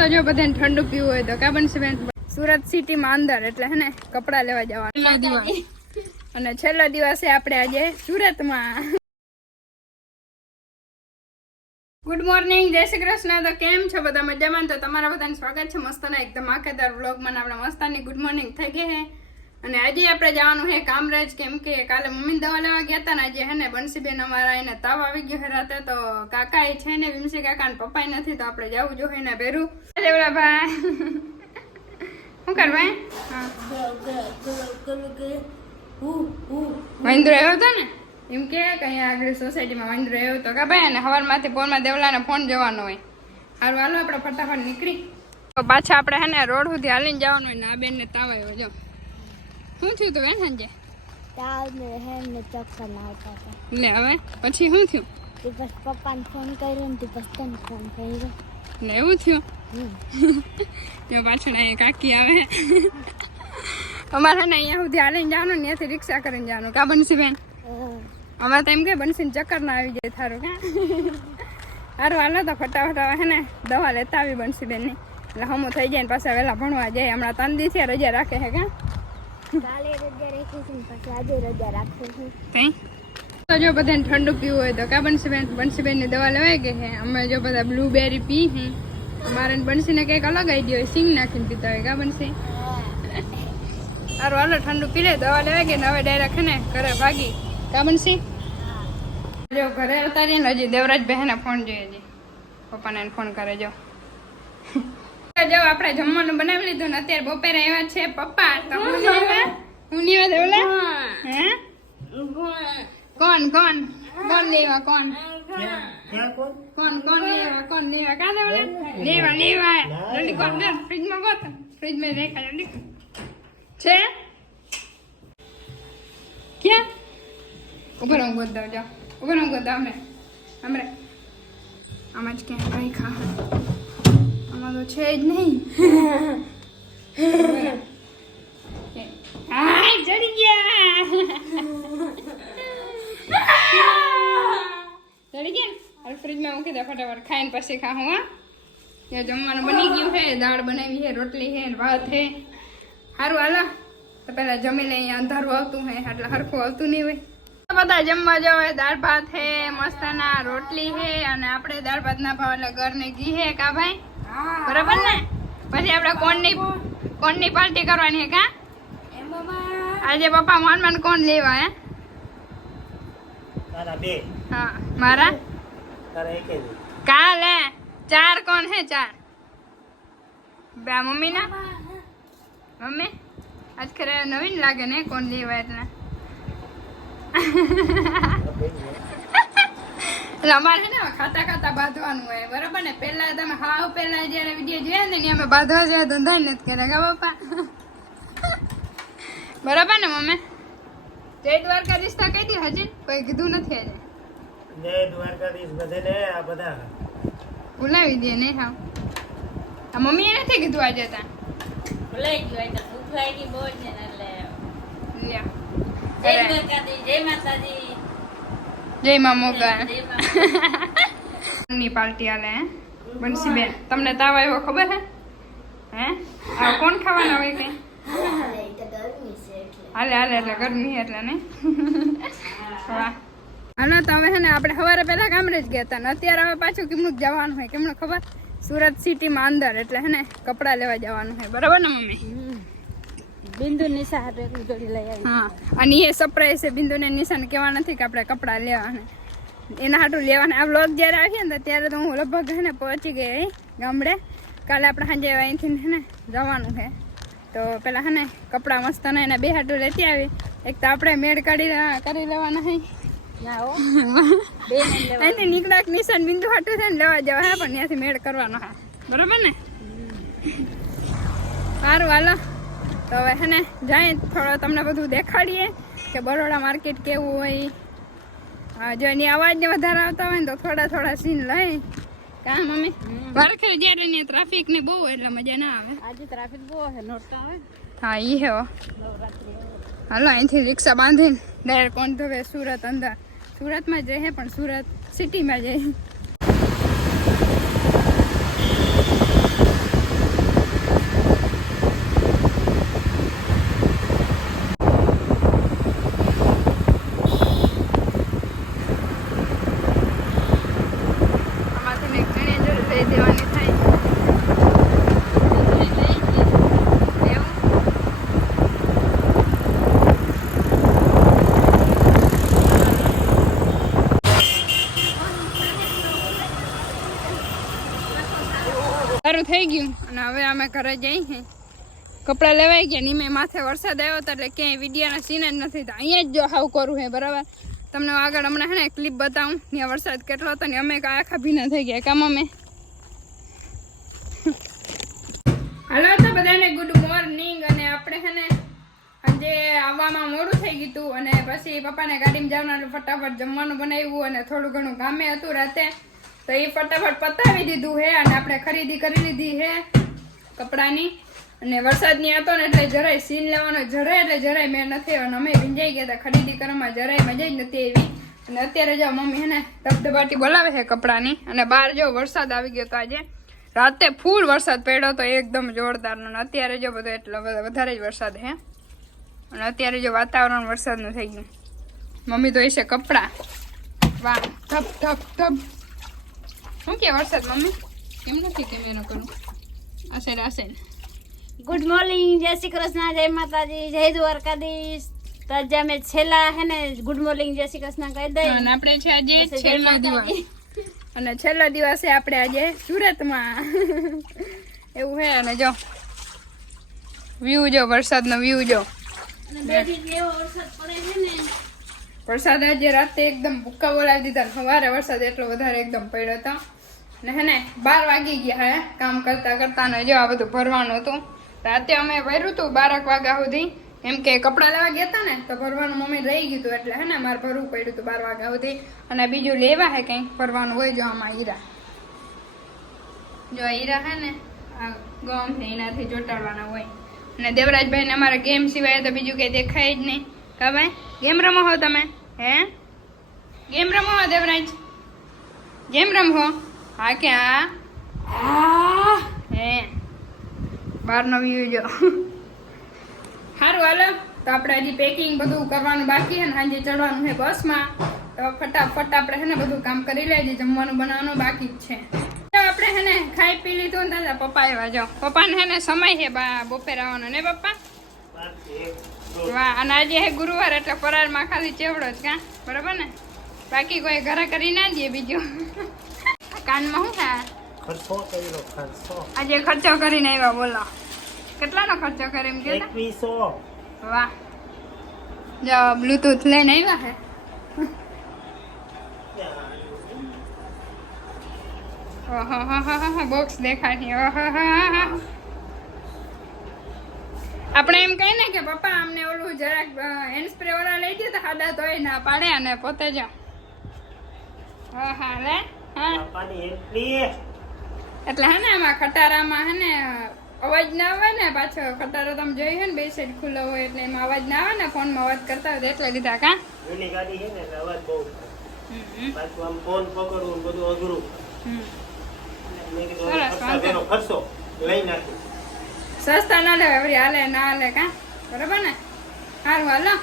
તો જો બધાને ઠંડુ પીવું હોય તો કા બનશે બેન? સુરત સિટીમાં અંદર એટલે હે ને કપડા લેવા જવાનું અને છેલ્લો દિવસે આપણે આજે સુરતમાં. ગુડ મોર્નિંગ, જય શ્રી કૃષ્ણ. તો કેમ છો બધા? મજામાં? તો તમારા બધાને સ્વાગત છે મસ્તના એકદમ આખેદાર વ્લોગમાં. આપણે મસ્તાની ગુડ મોર્નિંગ થઈ ગઈ છે અને આજે આપણે જવાનું છે કામરેજ, કેમ કે કાલે મમ્મીને દવા લેવા ગયા હતા ને આજે હે ને બંસીબેન અમારા એને તાવ આવી ગયો છે રાતે. તો કાકા એ છે ને વિમસી કાકા ને પપ્પા નથી, તો આપણે જવું જોઈએ ને ભેરું. દેવલા ભાઈ શું કરવા? વાંદરો આવ્યો હતો ને એમ કે અહીંયા આગળ સોસાયટીમાં વાંદરો આવ્યો હતો કા ભાઈ, અને સવારમાંથી ફોનમાં દેવલાને ફોન જવાનો હોય. સારું હાલો આપણે ફટાફટ નીકળી. તો પાછા આપણે હે ને રોડ સુધી હાલીને જવાનું હોય ને આ બેનને તાવ આવ્યો. જો શું થયું તું બેન સાંજે? તાવ ને હેડ ને ચક્કર આવતા હતા. લે હવે પછી શું થયું? તે પછી પપ્પાને ફોન કર્યો ને તે પછી તને ફોન કર્યો ને એવું થયું. જો પાછળ અહીંયા કાકી આવે. અમારે ને અહીંયા સુધી હાલીને જવાનું ને ત્યાંથી રિક્ષા કરીને જવાનું કા બનશી બેન? અમારે તો એમ કે બનશીને ચક્કર ના આવી જાય થારું કા. સારું હાલો તો ફટાફટ હે ને દવા લેતા આવી બનશી બેનની, એટલે હમો થઈ જાય ને પાછા વહેલા ભણવા જાય. હમણાં 3 દિવસે રજા રાખે છે કા? કાલે રજા રાખી છે પછી આજે રજા રાખી છે. કઈ તો જો બધાને ઠંડુ પીવું હોય તો કા બનશી બેન? બનશી બેનની દવા લેવાઈ ગઈ છે. અમે જો બધા બ્લુબેરી પી હી. અમારે બનશીને કંઈક અલગ આઈડિયા હોય, સિંગ નાખીને પીતા હોય કા બનશી? સારું હાલો ઠંડુ પી લે, દવા લેવાઈ ગઈ ને હવે ડાયરેક્ટ ને ઘરે ભાગી કા બનશી? જો ઘરે ઉતારી ને હજી દેવરાજ બહેને ફોન જોઈએ, હજી પપ્પાને ફોન કરે. જો જો આપણે જમવાનું બનાવી લીધું ને અત્યારે બપોરે આવ્યા છે પપ્પા. તો હું લેવા દેવલા હે કોણ કોણ કોણ લેવા કોણ કોણ કોણ લેવા કોણ લેવા કા દેવલા લેવા લેવા જલ્દી કોણ દે ફ્રીજમાં ગોત, ફ્રીજમાં રેખા જલ્દી છે ક્યાં ઉપર હું ગોત દઉં. જાઓ ઉપર હું ગોત દઉં. હમણાં આમાં જ ક્યાં કઈ ખા આમાં તો છે જ નહીં. હા ચડી ગયા ચડી ગયા ને ફ્રીજમાં મૂકી દે ફટાફટ, ખાઈને પછી ખાઉં. હા ત્યાં જમવાનું બની ગયું છે, દાળ બનાવી છે, રોટલી છે, ભાત છે. સારું હાલો તો પેલા જમી લઈએ. અહીંયા અંધારું આવતું હોય એટલે હરખું આવતું નહીં હોય. બધા જમવા જાવ, દાળ ભાત છે મસ્તના, રોટલી છે અને આપણે દાળ ભાત ના ભાવ એટલે ઘર ને ઘી છે કા ભાઈ? બરાબર ને? પછી આપણે કોણની પાર્ટી કરવાની છે કા? આજે પપ્પા માન કોણ લેવા હે? હા મારા કાલે 4 કોણ હે? 4 બે મમ્મી ના મમ્મી આજ ખરે નવીન લાગે ને કોણ લેવા એટલે. એટલે અમારે છે ને ખાતા ખાતા બાંધવાનું હોય બરાબર ને? પેલા તમે હાવ પેલા જયારે વિડીયો જોયા ને અમે બાંધવા જેવા ધંધા નથી કર્યા કા પપ્પા? બરાબર ને મમ્મી? જય દ્વારકાધીશ તો કહી દે, હજી કોઈ કીધું નથી આજે. જય દ્વારકાધીશ બધાને. આ બધા બોલાવી દે ને હાવ. આ મમ્મીએ નથી કીધું આજે તા ભૂલાઈ ગયું, એટલે ભૂખ લાગી બહુ છે ને એટલે લ્યા. જય દ્વારકાધીશ, જય માતાજી, જય મા મોગલ. જય મા. ની પાર્ટી હાલે હે બંસી બેન? તમને તાવ આવ્યો ખબર હે? હે આ કોણ ખાવાના હોય કઈ? હાલે હાલે એટલે ગરમી એટલે ને. વાહ હાલો તો હવે હે ને આપણે સવારે પહેલા કામરેજ ગયા હતા ને અત્યારે હવે પાછું કેમનું જવાનું હોય કેમનું ખબર? સુરત સિટીમાં અંદર એટલે હે ને કપડા લેવા જવાનું હોય બરાબર ને મમ્મી? બિંદુ નિશા હાટુ એક જોડી લઈ આવી. હા અને એ સરપ્રાઈઝ છે બિંદુને નિશાન કહેવા નથી કે આપણે કપડાં લેવાના, એના હાટું લેવાના. આ વ્લોગ જ્યારે આવીએ ને ત્યારે તો હું લગભગ હે ને પહોંચી ગઈ ગામડે. કાલે આપણે સાંજે અહીંથી હે ને જવાનું છે તો પેલા હે ને કપડાં મસ્ત ને એના 2 હાટું લેતી આવી. એક તો આપણે મેળ કરી લેવાના હે ના હો અહીંથી નીકળાક નિશાન બિંદુ હાટું છે ને લેવા જવા હે, પણ ત્યાંથી મેળ કરવાનો હા બરાબર ને? સારું હાલો તો હવે હે ને જાય થોડો તમને બધું દેખાડીએ કે બરોડા માર્કેટ કેવું હોય. જો એની અવાજને વધારે આવતા હોય ને તો થોડા સીન લઈ કા મમ્મી? વરખે જ્યારે ને ટ્રાફિક ને બહુ એટલે મજા ના આવે. આજે ટ્રાફિક બહુ છે, નોરતા આવે. હા ઈ હે હાલો અહીંથી રિક્ષા બાંધીને ડાયરેક્ટ કોણ તો સુરત અંદર. સુરતમાં જ રહે પણ સુરત સિટીમાં જઈએ. જમવાનું થઈ ગયું અને હવે અમે ઘરે જઈએ છીએ. કપડાં લેવાઈ ગયા નીમે માથે વરસાદ આવ્યો હતો એટલે ક્યાંય વિડીયોના સીન જ નથી તો અહીંયા જ જો હાવ કરું હે બરાબર. તમને આગળ હમણાં હે ને ક્લિપ બતાવું ત્યાં વરસાદ કેટલો હતો ને અમે આખા ભીના થઈ ગયા કામ અમે. હાલો તો બધાને ગુડ મોર્નિંગ. અને આપણે હે ને આજે આવવામાં મોડું થઈ ગયું હતું અને પછી પપ્પાને ગાડીમાં જવાનું ફટાફટ જમવાનું બનાવ્યું અને થોડું ઘણું કામે હતું રાતે તો એ ફટાફટ પતાવી દીધું હે. અને આપણે ખરીદી કરી લીધી હે કપડાની અને વરસાદની હતો ને એટલે જરાય સીન લેવાનો જરાય મેં નથી આવ્યો. અમે ભીંજાઈ ગયા હતા ખરીદી કરવામાં જરાય મજા જ નથી આવી. અને અત્યારે જો મમ્મી હે ને ધબધબાટી બોલાવે છે કપડાની અને બહાર જો વરસાદ આવી ગયો હતો આજે રાતે ફૂલ વરસાદ પડ્યો તો એકદમ જોરદારનો. અને અત્યારે જો બધો એટલો વધારે જ વરસાદ હે અને અત્યારે જો વાતાવરણ વરસાદનું થઈ ગયું. મમ્મી તો છે કપડાં વાહ ધપ ધપ ધપ. શું કે વરસાદ મમ્મી કેમ નથી કેમ એનો કરું આ સાઈડ ગુડ મોર્નિંગ, જય શ્રી કૃષ્ણ, જય માતાજી, જય દ્વારકાધીશ. તો આજે અમે છેલ્લા હે ને ગુડ મોર્નિંગ જય શ્રી કૃષ્ણ કહી દઈએ અને આપણે છે આજે છેલ્લો દિવસ અને છેલ્લો દિવસ છે આપણે આજે સુરતમાં એવું હે. અને જો વ્યૂ જો વરસાદનો વ્યૂ જો વરસાદ આજે રાતે એકદમ ભૂક્કા બોલાવી દીધા. સવારે વરસાદ એટલો વધારે એકદમ પડ્યો હતો ને હે ને 12 વાગી ગયા હે કામ કરતા કરતા ને જો આ બધું ભરવાનું હતું. રાતે અમે ભર્યું હતું 12 વાગ્યા સુધી એમ કે કપડાં લેવા ગયા હતા ને તો ભરવાનું મમ્મી રહી ગયું હતું એટલે હે ને મારે ભરવું પડ્યું હતું 12 વાગ્યા સુધી. અને બીજું લેવા હે કંઈક ભરવાનું હોય જો આમાં હીરા જો હીરા હે ને આ ગમ છે એનાથી ચોંટાડવાના હોય. અને દેવરાજભાઈને અમારે ગેમ સિવાય તો બીજું કંઈ દેખાય જ નહીં. કા ભાઈ ગેમ રમો હો તમે? હે ગેમ રમો હો દેવરાજ? ગેમ રમો? હા કે હા હે બહારનો વ્યૂ જો સારું હાલો. તો આપણે હજી પેકિંગ બધું કરવાનું બાકી છે ને સાંજે ચડવાનું છે બસમાં તો ફટાફટ આપણે છે ને બધું કામ કરી લેજે. જમવાનું બનાવવાનું બાકી જ છે. આપણે છે ને ખાઈ પી લીધું ને દાદા પપ્પા આવ્યા જો પપ્પાને છે ને સમય છે બપોરે આવવાનો ને પપ્પા? વાહ. અને આજે હે ગુરુવાર એટલે ફરાળમાં ખાલી ચેવડો જ કા બરાબર ને બાકી કોઈ ઘરે કરી ના દે બીજું. કાનમાં શું થાય આજે ખર્ચો કરીને આવ્યા બોલો કેટલાનો ખર્ચો કરે એમ કે 2100. વાહ જો બ્લૂટૂથ લઈને આવ્યા હે. ઓહો બોક્સ દેખાડી. આપણે એમ કહીએ ને કે પપ્પા અમને ઓલું જરાક હેન્ડ સ્પ્રે વાળા લઈ દે તો હાડા તોય ના પાડે અને પોતે જ હા લે હા એટલે હે ને એમાં ખટારામાં હે ને અવાજ ના આવે ને પાછો ખટારો તમે જોઈ હે ને બે સાઈડ ખુલ્લો હોય એટલે એમાં અવાજ ના આવે ને ફોનમાં અવાજ કરતા હોય એટલે લીધા કા એની ગાડી છે ને એટલે અવાજ બહુ પાછું આમ ફોન પકડવું બધું અઘરું. મેં કીધું ખર્ચો લઈ નાખ્યું સસ્તા ના લેવાય હાલે ના હાલે કા બરાબર ને સારું હાલો.